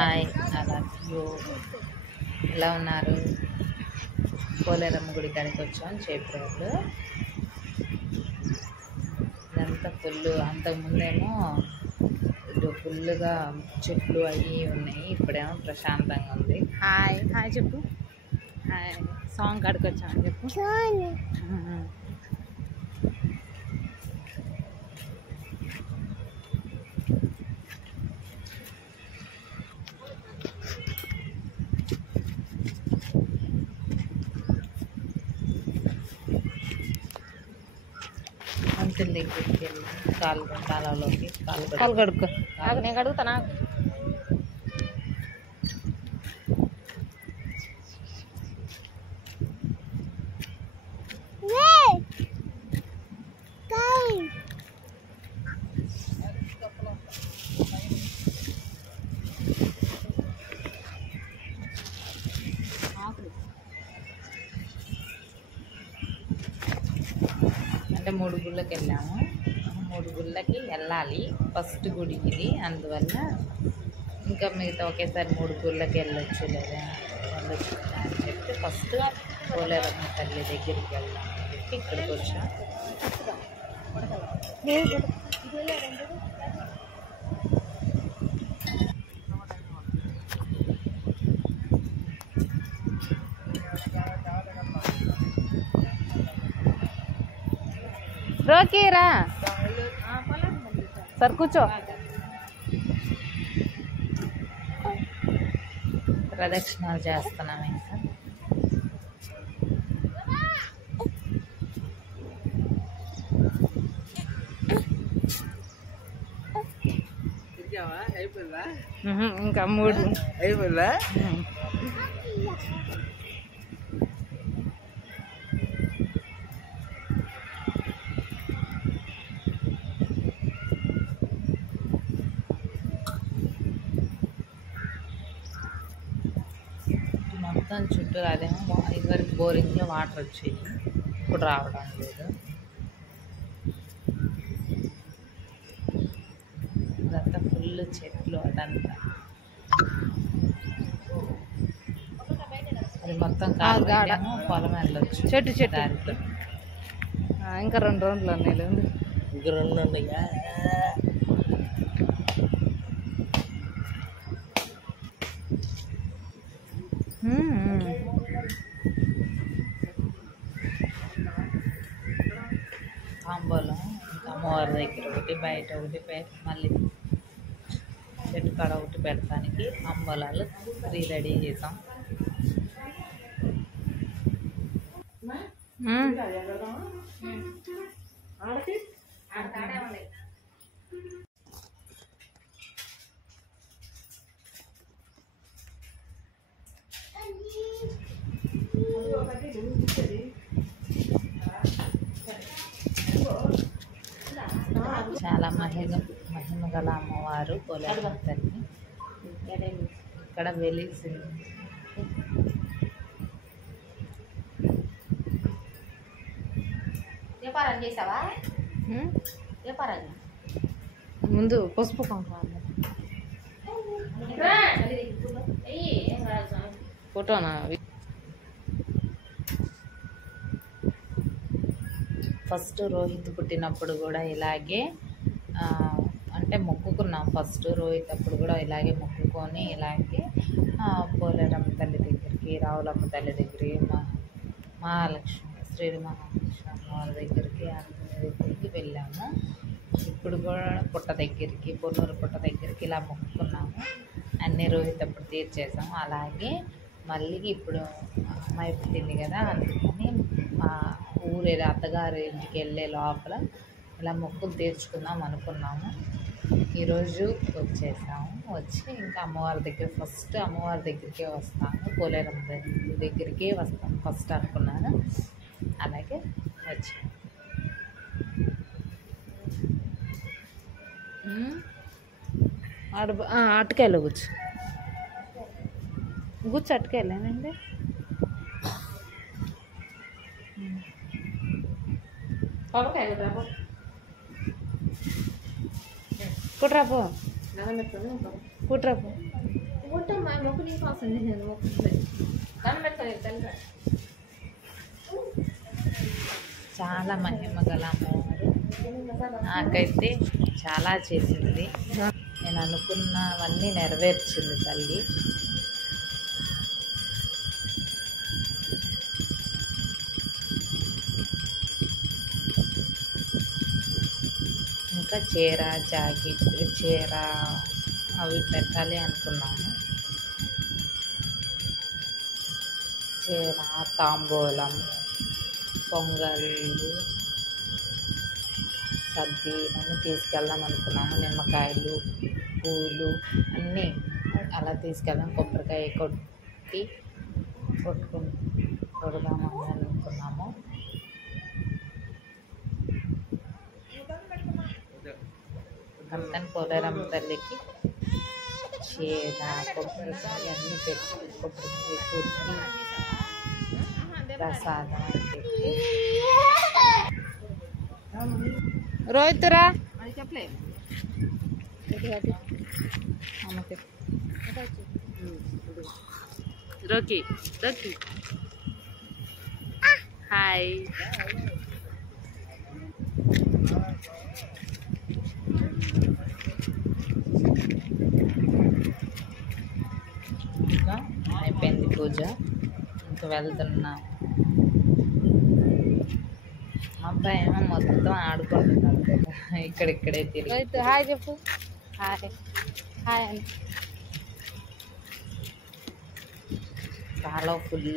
Hi, I love you. ఎలా ఉన్నారు? పోలేరమ్మ గుడి కాడికి వచ్చాం చేపూరులో. ఇదంతా ఫుల్, అంతకుముందేమో ఇటు ఫుల్గా చెట్లు అవి ఉన్నాయి, ఇప్పుడేమో ప్రశాంతంగా ఉంది. హాయ్ హాయ్ చెప్పు. హాయ్, సాంగ్ కాడికి వచ్చామని చెప్పు. అంతిల్ దగ్గరికి వెళ్ళి కాలువలోకి కాలు కడుక్కో. నేను కడుగుతా. నాకు అంటే 3 గుళ్ళకి వెళ్ళాము. 3 గుళ్ళకి వెళ్ళాలి. ఫస్ట్ గుడి ఇది, అందువల్ల ఇంకా మిగతా ఒకేసారి 3 గుళ్ళకి వెళ్ళొచ్చు లేదా అని చెప్పి ఫస్ట్ పోలేరమ్మ తల్లి దగ్గరికి వెళ్దాం అని చెప్పి ఇక్కడికి వచ్చాం. రోకీరా సార్, కూర్చో. ప్రదక్షిణాలు చేస్తున్నాం ఇంకా. ఇంకా 3 అయిపోయిందా? మొత్తం చుట్టూ అదేమో ఇదివరకు బోరింగ్లో వాటర్ వచ్చేది, ఇప్పుడు రావడం లేదు. ఇదంతా ఫుల్ చెట్లు, అదంతా అది మొత్తం కాడేమో పొలం వెళ్ళొచ్చు. చెట్టు దాంట్లో ఇంకా 2 రౌండ్లు ఉన్నాయి. ఇంక 2 ఉన్నాయా? తాంబూలం ఇంకా అమ్మవారి దగ్గర ఒకటి, బయట ఒకటి, మళ్ళీ చెట్టు కాడ ఒకటి పెడతానికి తాంబూలాలు 3 రెడీ చేసాం. చాలా మహిమ గల అమ్మవారు పోలేరమ్మ తల్లి ఇక్కడ వెలిసింది. ముందు పసుపు కుంకుమ ఫోటోనా? ఫస్ట్ రోహిత్ పుట్టినప్పుడు కూడా ఇలాగే అంటే మొక్కుకున్నాం. ఫస్ట్ రోహిత్ అప్పుడు కూడా ఇలాగే మొక్కుకొని ఇలాగే పోలేరమ్మ తల్లి దగ్గరికి, రావులమ్మ తల్లి దగ్గరికి, మహాలక్ష్మి, శ్రీ మహాలక్ష్మి అమ్మవారి దగ్గరికి, అందరి దగ్గరికి వెళ్ళాము. ఇప్పుడు కూడా పుట్ట దగ్గరికి, పొన్నూరు పుట్ట దగ్గరికి ఇలా మొక్కుకున్నాము. అన్నీ రోహిత్ అప్పుడు తీర్చేసాము. అలాగే మళ్ళీ ఇప్పుడు అమ్మాయి పుట్టింది కదా, అందుకని మా ఊరేది అత్తగారి ఇంటికి వెళ్ళే లోపల ఇలా మొక్కులు తీర్చుకుందాం అనుకున్నాము. ఈరోజు వచ్చేసాము. వచ్చి ఇంకా అమ్మవారి దగ్గర ఫస్ట్ అమ్మవారి దగ్గరికే వస్తాము, పోలేరమ్మ దగ్గరికే వస్తాము ఫస్ట్ అనుకున్నాను. అలాగే వచ్చాము. అటుకాయలో కూర్చో అటుకాయలేనండి. కుట్రాపో కుట్రాపో చాలా మహిమ గల అమ్మవారు. నాకైతే చాలా చేసింది. నేను అనుకున్నవన్నీ నెరవేర్చింది తల్లి. ఇంకా చీర, జాకెట్, చీర అవి పెట్టాలి అనుకున్నాను. చీర, తాంబూలం, పొంగళ్ళు, సద్ది అన్నీ తీసుకెళ్దాం అనుకున్నాము. నిమ్మకాయలు, పూలు అన్నీ అలా తీసుకెళ్దాం. కొబ్బరికాయ కొడదామని అనుకున్నాము. అందుకని పోలేరమ్మ తల్లికి చీర, కొబ్బరికాయ అన్నీ పెట్టి, కొబ్బరికాయ కొట్టి ప్రసాదం అని పెట్టి. రోహితురా రోకి రోకి హాయ్. ఇంకా అయిపోయింది పూజ. ఇంకా వెళ్తున్నా. మా అబ్బాయి ఏమో మొత్తం ఆడుకుంటున్నాడు కదా, ఇక్కడిక్కడే తిరిగి. హాయ్ చెప్పు. హాయ్ హాయ్ అని చాలా ఫుల్